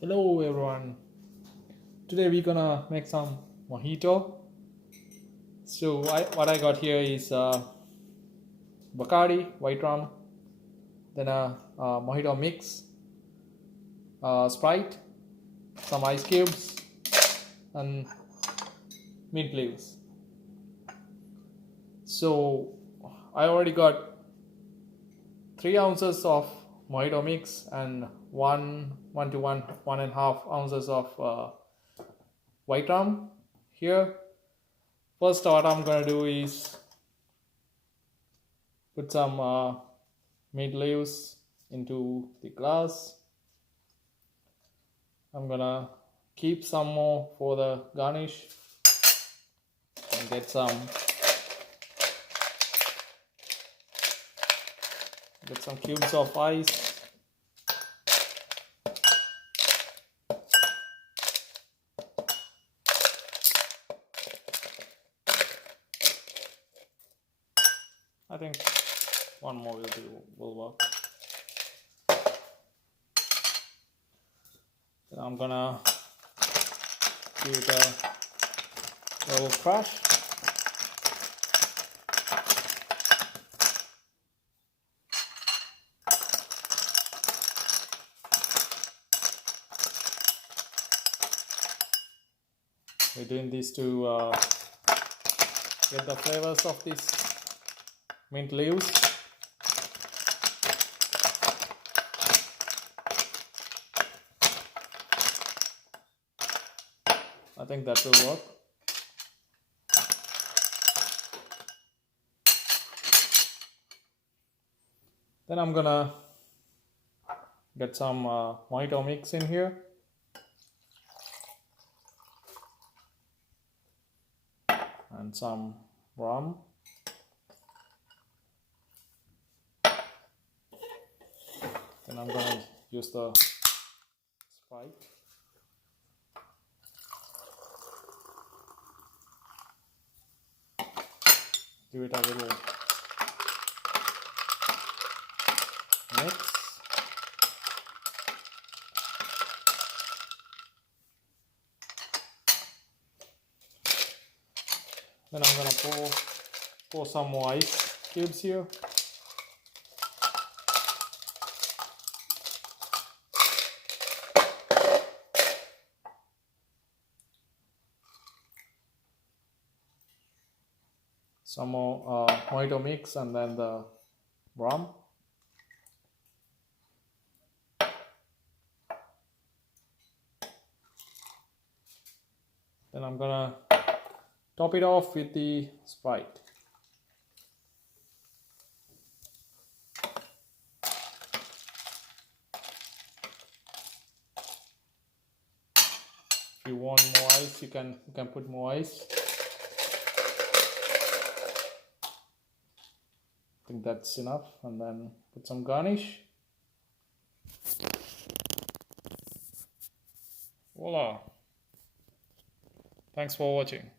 Hello everyone. Today we're gonna make some mojito. So what I got here is Bacardi, white rum, then a mojito mix, Sprite, some ice cubes, and mint leaves. So I already got 3 ounces of mojito mix and one and a half ounces of white rum here. First, what I'm gonna do is put some mint leaves into the glass. I'm gonna keep some more for the garnish and get some cubes of ice. I think one more will work. Then I'm gonna give it a little crush. We're doing this to get the flavors of this mint leaves. I think that will work. Then I'm gonna get some mojito mix in here. And some rum. Then I'm gonna use the Sprite. Give it a little mix. Then I'm gonna pour some more ice cubes here. Some more mojito mix and then the rum. Then I'm gonna top it off with the Sprite. If you want more ice, you can put more ice. I think that's enough, and then put some garnish. Voila! Thanks for watching.